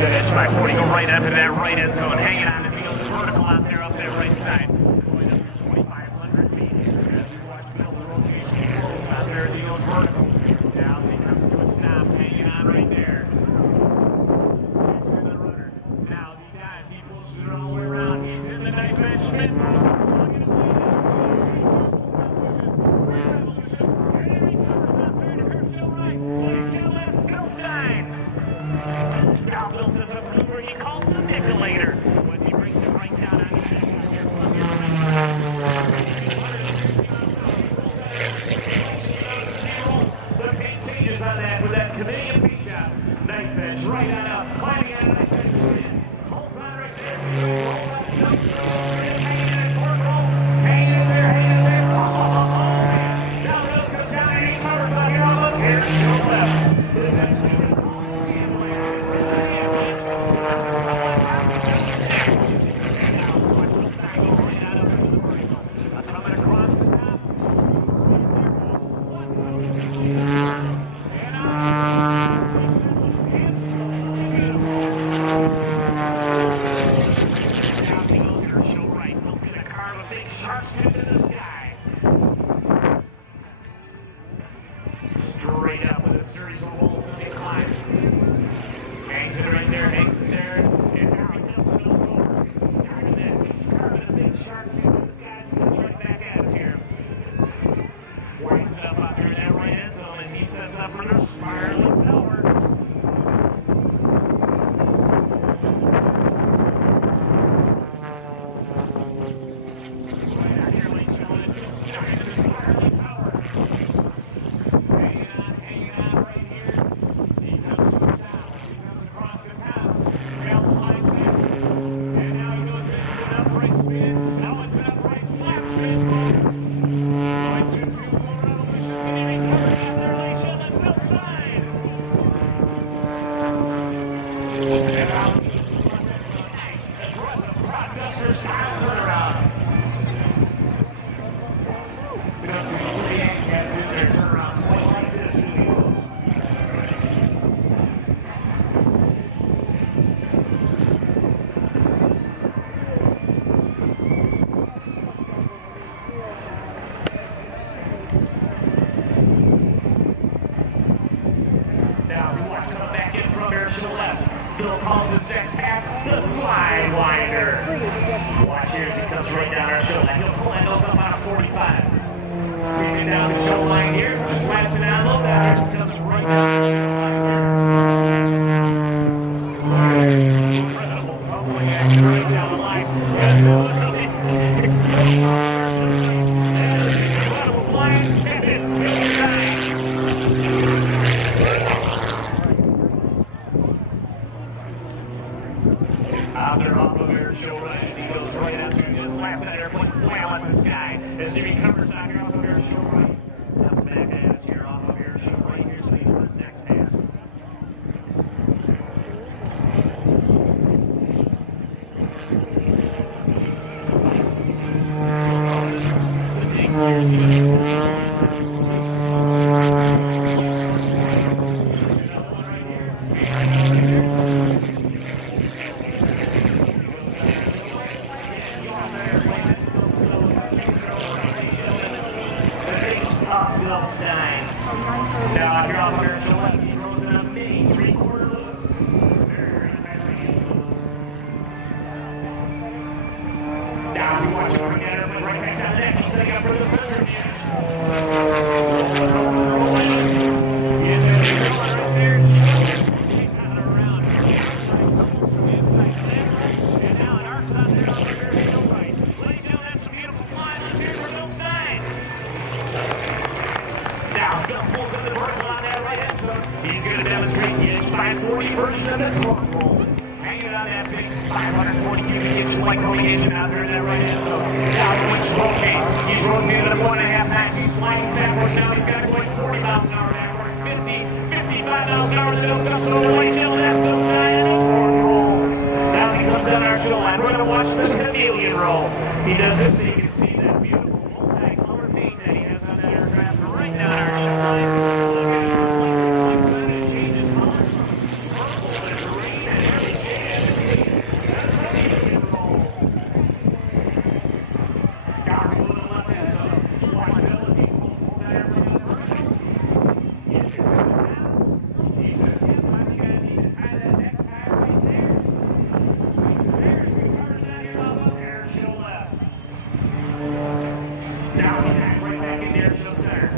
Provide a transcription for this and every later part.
It's 540, go right up to that right end zone, hanging on as he goes vertical out there up that right side. Going up to 2,500 feet. As we watch Bill, the rotation slows out there as he goes vertical. Now as he comes to a stop, hanging on right there. Takes in the runner. Now as he dives, he pushes it all the way around. He's in the knife edge. Smith throws it, plugging it way down. So he's straight to full revolutions, 3 revolutions, and here he comes down through to Airshow right. Ladies and gentlemen, it's Bill Stein. Now Bill says a maneuver he calls the Nickolator. When he brings it right down on the neck. The paint changes on that with that Canadian beach job. Knife edge right on up, climbing on knife edge. Holds on right there. Hanging in there. Now the nose goes down and he covers on here on the Airshow left. Straight up with a series of rolls as he climbs. Hangs it right there, and now he tips the nose over. Diving that, carving a big shark tooth in the sky as he comes right back at us here. Winds it up out there in that right end zone as he sets up for the spiraling tower. Right out here, ladies and gentlemen, Stein to the spiraling tower. Hanging on right here. He comes to a stop as he comes across the top. Rail slides backwards. And now he goes into an upright spin. Now it's an upright flat spin. Going to 2 more revolutions and he recovers out there, ladies and gentlemen, Bill Stein. And now he goes to run that some nice, aggressive Rockbuster style turnaround. We don't see the 3 handicats in there turnarounds quite like this, do we, folks? Now as we watch coming back in from Airshow left, Bill calls his next pass the slide winder. Watch here as he comes right down our show. Now he'll pull that nose up on a 45. Creeping down the show line here, slats it down low down as he comes right down the show line here. Incredible tumbling action right down the line. Just a look of it. Explodes off there. That is an incredible flying, and it's Bill Stein. Out there off of Airshow right as he goes right out to his blast that airplane flail at the sky as he recovers out here off of Airshow right. Comes back at us here off of Airshow right here so he knows his next pass. Across this the big series. Bill Stein. Now out here off of Airshow left, he throws in a mini 3/4 loop. Very tight radius loop. Now as you watch him bring that airplane right back down the neck, he's setting up for the centrifuge. Rolling. Get that big rolling right there. She goes. Keep pounding around. Comes from the inside slam. And now an arc stop there off of Airshow right. Ladies and gentlemen, that's a beautiful flying. Let's hear it for Bill Stein. Now Bill pulls in the vertical on that right end zone. He's going to demonstrate the Edge 540 version of the torque roll. Hanging on that big 540 cubic inch light rolling engine out there in that right end zone. Now the wings rotate. He's rotated it 1.5 times. He's sliding backwards now. He's got it going 40 miles an hour backwards. 50, 55 miles an hour. The Bill's going to slow the ladies and gentlemen. That's Bill Stein and the torque roll. Now as he comes down our show line, we're going to watch the chameleon roll. He does this so you can see that beautiful multi-color paint that he has on that aircraft right down our show line. Look at his reflector. It changes colors from purple to green and everything. Now he's right back in the Airshow Center.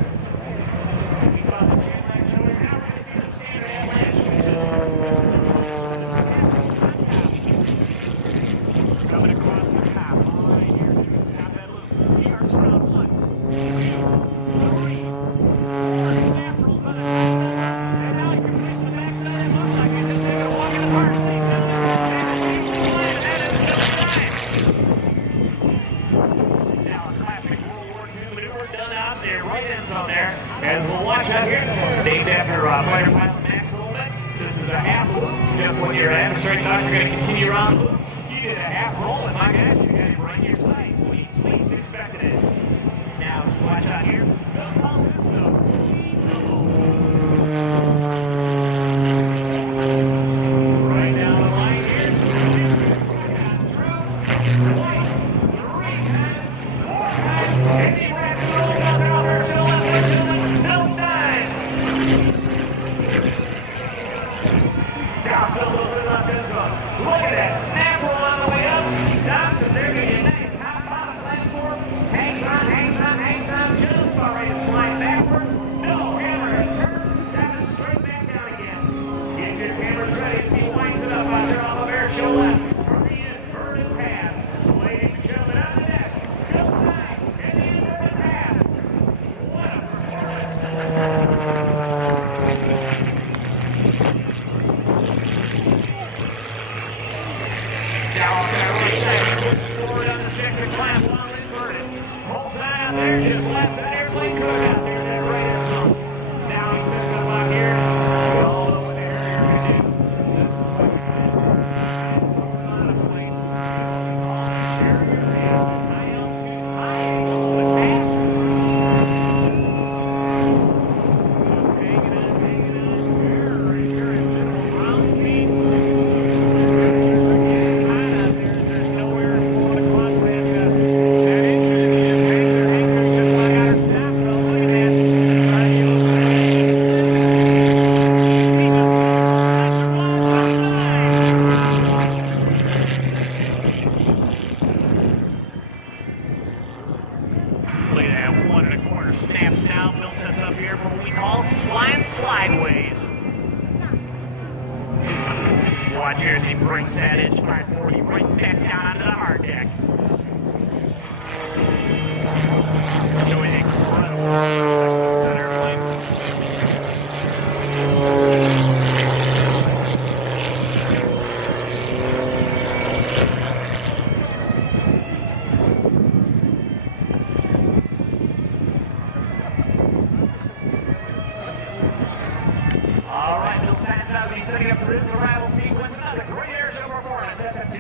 We saw the jet lag showing. Now we're going to see the standard avalanche. This is the place with the snap coming across the top. All right, here's who can stop that loop. He arcs around 1, 2, 3, 4. Snap rolls on the top of the loop. And now he completes the backside and looks like he's just taking a walk in the park. Ladies and gentlemen, and that is Bill Stein. Now a classic World War II maneuver done out there, right end zone there. As we'll watch out here, named after fighter pilot Max Loman. This is a half loop. Just when your adversary thought you're going to continue around the loop, he did a half roll, and my gosh, you got him right in your sights when you least expected it. Now as we watch out here, Bill calls this the lead double. Right down the line here. Through. Twice. 3 times. 4 times. And he wraps those up there on Airshow left. Bill Stein. Now still losing up this one. Look at that snap roll on the way up. Stops, and there goes a nice top bottom platform. Hangs on, just about ready to slide backwards. No, hammer and turn. Diving straight back down again. Get your cameras ready as he winds it up out there off of Airshow left. From the inverted pass. Ladies and gentlemen, on the deck. Bill Stein in the inverted pass. What a performance. Now off that right side, he pushes forward on the stick to clamp while inverted. Holds it out there, his left side airplane cook out there in that right end zone. Now he sets up out here. We all know what air we do. This is what we do. On a plane. All that air is high altitude, high angle with path. Just hanging on, very, very minimal ground speed. Temperatures are getting hot out there. There's no air flowing across that engine. Just hangs there, just like out of stop. Look at that. It's starting to look like it's he just sees the pressure falling from the line. Look at that 1 1/4 snaps down. Bill sets up here for what we call flying slideways. Watch here as he brings that edge 540 right back down onto the hard deck. Showing incredible center airplane. All right, Bill Stein is out. He's setting up for his arrival sequence. Another great Airshow performance at the